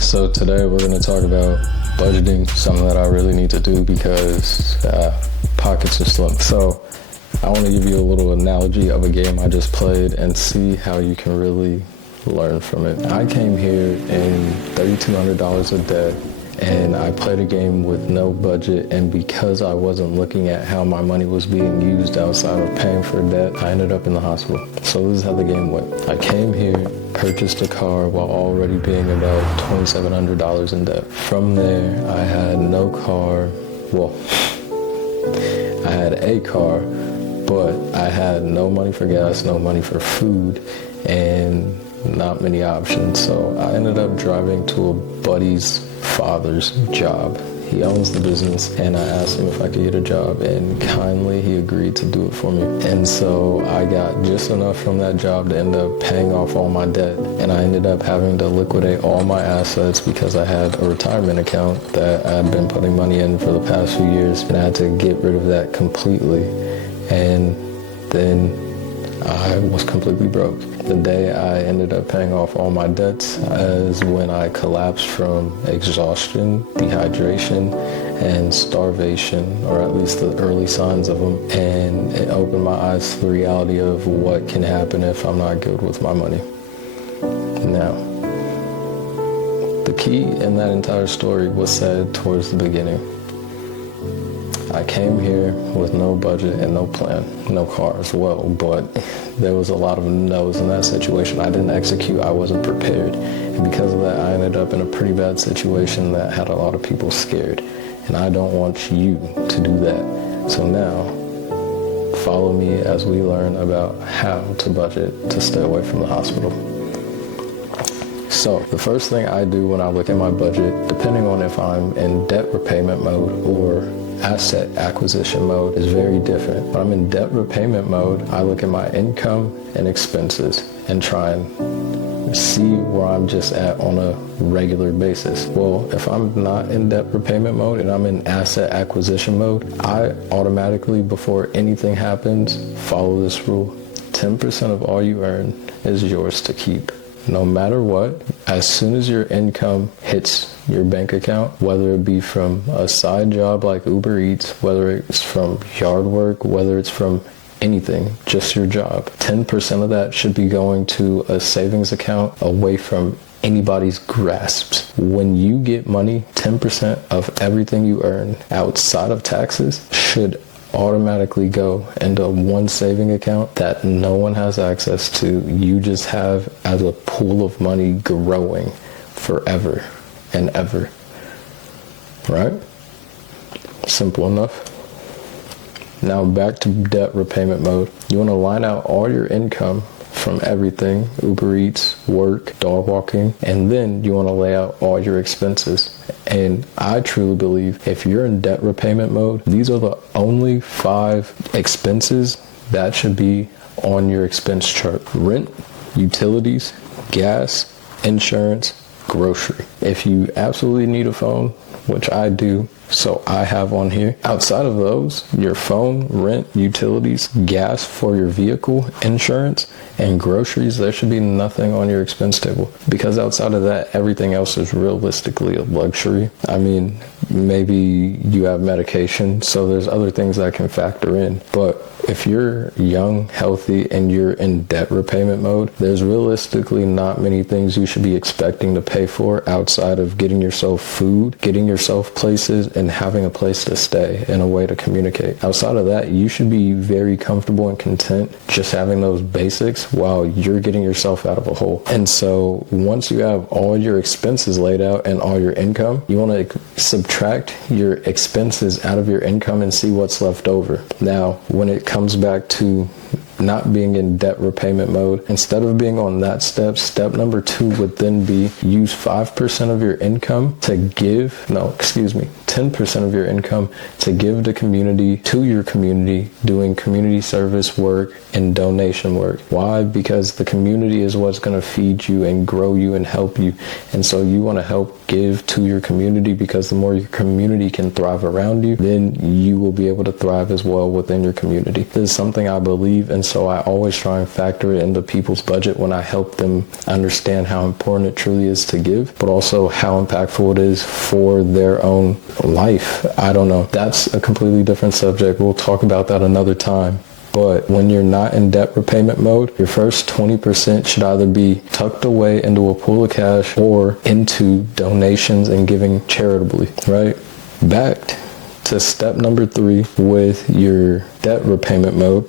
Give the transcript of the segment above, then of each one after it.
So today we're going to talk about budgeting, something that I really need to do because pockets are slim. So I want to give you a little analogy of a game I just played and see how you can really learn from it. I came here in $3,200 of debt, and I played a game with no budget, and because I wasn't looking at how my money was being used outside of paying for debt, I ended up in the hospital. So this is how the game went. I came here, purchased a car while already being about $2,700 in debt. From there, I had no car. Well, I had a car, but I had no money for gas, no money for food, and not many options. So I ended up driving to a buddy's father's job. He owns the business, and I asked him if I could get a job, and kindly he agreed to do it for me. And so I got just enough from that job to end up paying off all my debt, and I ended up having to liquidate all my assets because I had a retirement account that I had been putting money in for the past few years, and I had to get rid of that completely. And then I was completely broke. The day I ended up paying off all my debts is when I collapsed from exhaustion, dehydration, and starvation, or at least the early signs of them. And it opened my eyes to the reality of what can happen if I'm not good with my money. Now, the key in that entire story was said towards the beginning. I came here with no budget and no plan, no car as well, but there was a lot of no's in that situation. I didn't execute, I wasn't prepared, and because of that, I ended up in a pretty bad situation that had a lot of people scared, and I don't want you to do that. So now, follow me as we learn about how to budget to stay away from the hospital. So the first thing I do when I look at my budget, depending on if I'm in debt repayment mode or asset acquisition mode, is very different. When I'm in debt repayment mode, I look at my income and expenses and try and see where I'm just at on a regular basis. Well, if I'm not in debt repayment mode and I'm in asset acquisition mode, I automatically, before anything happens, follow this rule. 10% of all you earn is yours to keep. No matter what, as soon as your income hits your bank account, whether it be from a side job like Uber Eats, whether it's from yard work, whether it's from anything, just your job, 10% of that should be going to a savings account away from anybody's grasps. When you get money, 10% of everything you earn outside of taxes should automatically go into one saving account that no one has access to. You just have as a pool of money growing forever and ever. Right? Simple enough. Now back to debt repayment mode. You want to line out all your income from everything, Uber Eats, work, dog walking, and then you want to lay out all your expenses. And I truly believe if you're in debt repayment mode, these are the only 5 expenses that should be on your expense chart: rent, utilities, gas, insurance, grocery. If you absolutely need a phone, which I do, so I have on here, outside of those, your phone, rent, utilities, gas for your vehicle, insurance, and groceries, there should be nothing on your expense table, because outside of that, everything else is realistically a luxury. I mean, maybe you have medication, so there's other things that can factor in, but if you're young, healthy, and you're in debt repayment mode, there's realistically not many things you should be expecting to pay for outside of getting yourself food, getting yourself places, and having a place to stay and a way to communicate. Outside of that, you should be very comfortable and content just having those basics while you're getting yourself out of a hole. And so once you have all your expenses laid out and all your income, you want to subtract your expenses out of your income and see what's left over. Now, when it comes back to not being in debt repayment mode, instead of being on that step number 2 would then be use 5% of your income to give, 10% of your income to give to your community, doing community service work and donation work. Why? Because the community is what's going to feed you and grow you and help you. And so you want to help give to your community, because the more your community can thrive around you, then you will be able to thrive as well within your community. This is something I believe and So I always try and factor it into people's budget when I help them understand how important it truly is to give, but also how impactful it is for their own life. I don't know. That's a completely different subject. We'll talk about that another time. But when you're not in debt repayment mode, your first 20% should either be tucked away into a pool of cash or into donations and giving charitably, right? Back to step number 3 with your debt repayment mode.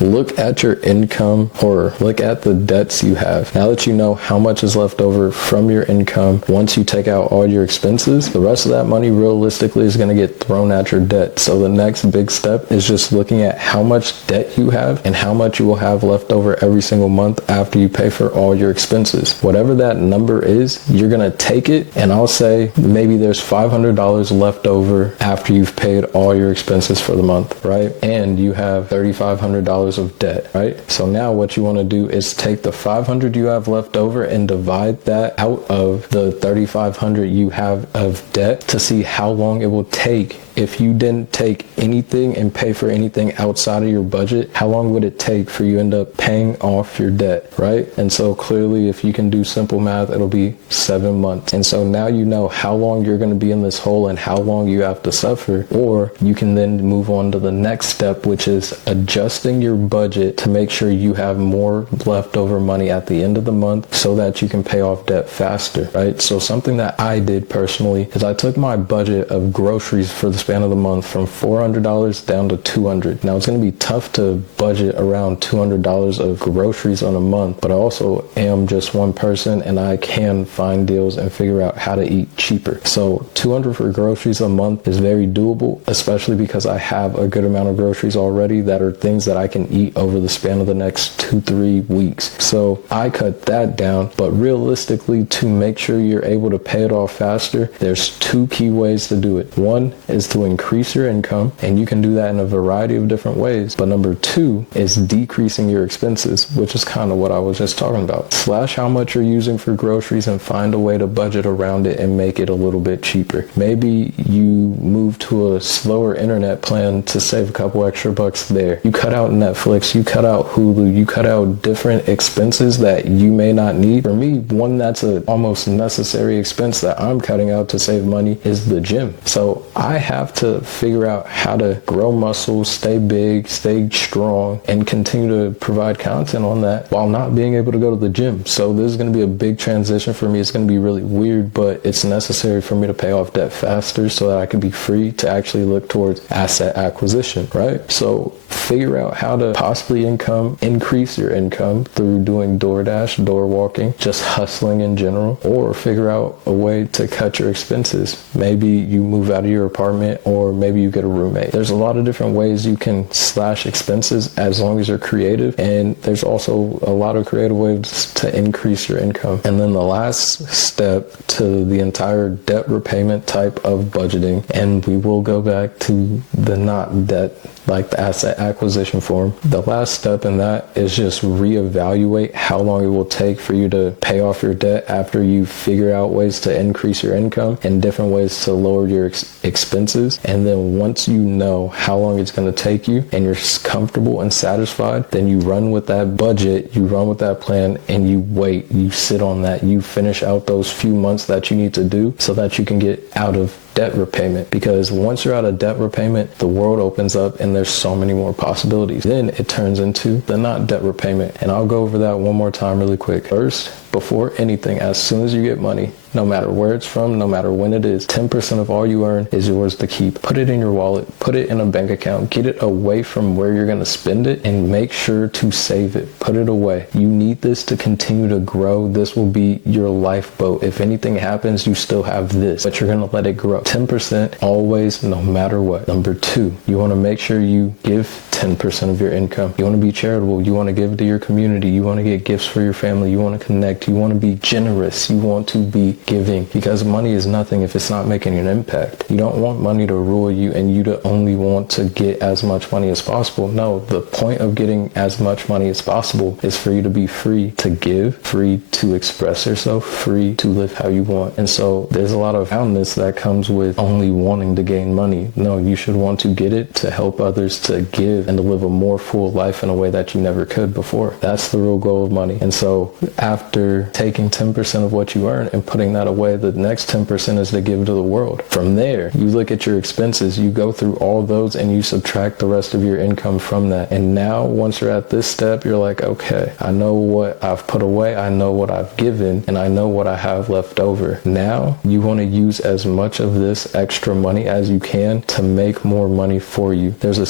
Look at your income or look at the debts you have. Now that you know how much is left over from your income, once you take out all your expenses, the rest of that money realistically is going to get thrown at your debt. So the next big step is just looking at how much debt you have and how much you will have left over every single month after you pay for all your expenses. Whatever that number is, you're going to take it, and I'll say maybe there's $500 left over after you've paid all your expenses for the month, right? And you have $3,500 of debt, right? So now what you want to do is take the $500 you have left over and divide that out of the $3,500 you have of debt to see how long it will take. If you didn't take anything and pay for anything outside of your budget, how long would it take for you to end up paying off your debt, right? And so clearly, if you can do simple math, it'll be 7 months. And so now you know how long you're going to be in this hole and how long you have to suffer. Or you can then move on to the next step, which is adjusting your budget to make sure you have more leftover money at the end of the month so that you can pay off debt faster, right? So something that I did personally is I took my budget of groceries for the span of the month from $400 down to $200. Now it's going to be tough to budget around $200 of groceries on a month, but I also am just one person and I can find deals and figure out how to eat cheaper. So $200 for groceries a month is very doable, especially because I have a good amount of groceries already that are things that I can eat over the span of the next 2-3 weeks. So I cut that down, but realistically, to make sure you're able to pay it off faster, there's 2 key ways to do it. One is to increase your income, and you can do that in a variety of different ways. But number 2 is decreasing your expenses, which is kind of what I was just talking about. Slash how much you're using for groceries and find a way to budget around it and make it a little bit cheaper. Maybe you move to a slower internet plan to save a couple extra bucks there. You cut out Netflix, you cut out Hulu, you cut out different expenses that you may not need. For me, one that's an almost necessary expense that I'm cutting out to save money is the gym. So I have to figure out how to grow muscles, stay big, stay strong, and continue to provide content on that while not being able to go to the gym. So this is going to be a big transition for me. It's going to be really weird, but it's necessary for me to pay off debt faster so that I can be free to actually look towards asset acquisition, right? So figure out how to possibly increase your income through doing DoorDash, door walking, just hustling in general, or figure out a way to cut your expenses. Maybe you move out of your apartment, or maybe you get a roommate. There's a lot of different ways you can slash expenses as long as you're creative, and there's also a lot of creative ways to increase your income. And then the last step to the entire debt repayment type of budgeting, and we will go back to the not debt, like the asset acquisition form. The last step in that is just reevaluate how long it will take for you to pay off your debt after you figure out ways to increase your income and different ways to lower your expenses. And then once you know how long it's going to take you and you're comfortable and satisfied, then you run with that budget, you run with that plan, and you wait, you sit on that, you finish out those few months that you need to do so that you can get out of debt repayment. Because once you're out of debt repayment, the world opens up and there's so many more possibilities. Then it turns into the not debt repayment. And I'll go over that one more time really quick. First, before anything, as soon as you get money, no matter where it's from, no matter when it is, 10% of all you earn is yours to keep. Put it in your wallet, put it in a bank account, get it away from where you're going to spend it, and make sure to save it. Put it away. You need this to continue to grow. This will be your lifeboat. If anything happens, you still have this, but you're going to let it grow. 10% always, no matter what. Number 2, you want to make sure you give 10% of your income. You want to be charitable. You want to give to your community. You want to get gifts for your family. You want to connect. impact. You want to be generous. You want to be giving, because money is nothing if it's not making an impact. You don't want money to rule you and you to only want to get as much money as possible. No, the point of getting as much money as possible is for you to be free to give, free to express yourself, free to live how you want. And so there's a lot of foundness that comes with only wanting to gain money. No, you should want to get it to help others, to give, and to live a more full life in a way that you never could before. That's the real goal of money. And so after taking 10% of what you earn and putting that away, the next 10% is to give to the world. From there, you look at your expenses, you go through all those and you subtract the rest of your income from that. And now once you're at this step, you're like, okay, I know what I've put away, I know what I've given, and I know what I have left over. Now you want to use as much of this extra money as you can to make more money for you. There's a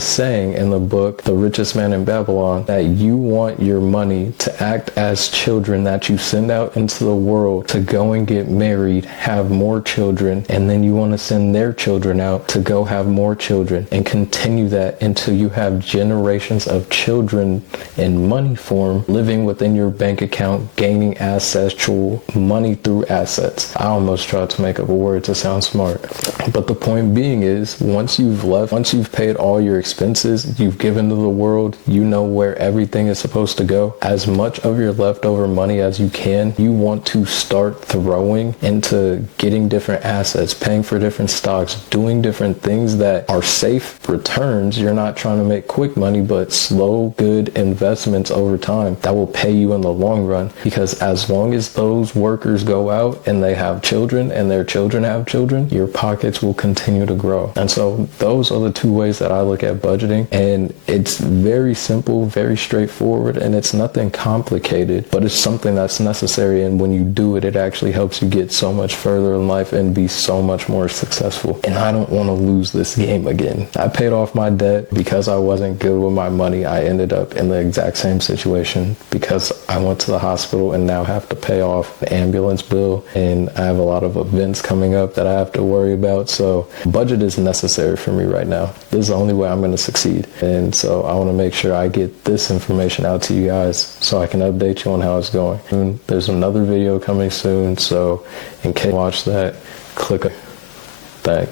saying in the book, The Richest Man in Babylon, that you want your money to act as children that you send out into the world to go and get married, have more children, and then you want to send their children out to go have more children, and continue that until you have generations of children in money form living within your bank account, gaining actual money through assets. I almost tried to make up a word to sound smart. But the point being is, once you've paid all your expenses, you've given to the world, you know where everything is supposed to go, as much of your leftover money as you can, you want to start throwing into getting different assets, paying for different stocks, doing different things that are safe returns. You're not trying to make quick money, but slow, good investments over time that will pay you in the long run. Because as long as those workers go out and they have children and their children have children, your pockets will continue to grow. And so those are the two ways that I look at budgeting. And it's very simple, very straightforward, and it's nothing complicated, but it's something that's necessary. And when you do it, it actually helps you get so much further in life and be so much more successful. And I don't want to lose this game again. I paid off my debt because I wasn't good with my money. I ended up in the exact same situation because I went to the hospital and now have to pay off the ambulance bill, and I have a lot of events coming up that I have to worry about. So budget is necessary for me right now. This is the only way I'm going to succeed. And so I want to make sure I get this information out to you guys so I can update you on how it's going. And there's another video coming soon, so in case you watch that, click it. Thanks.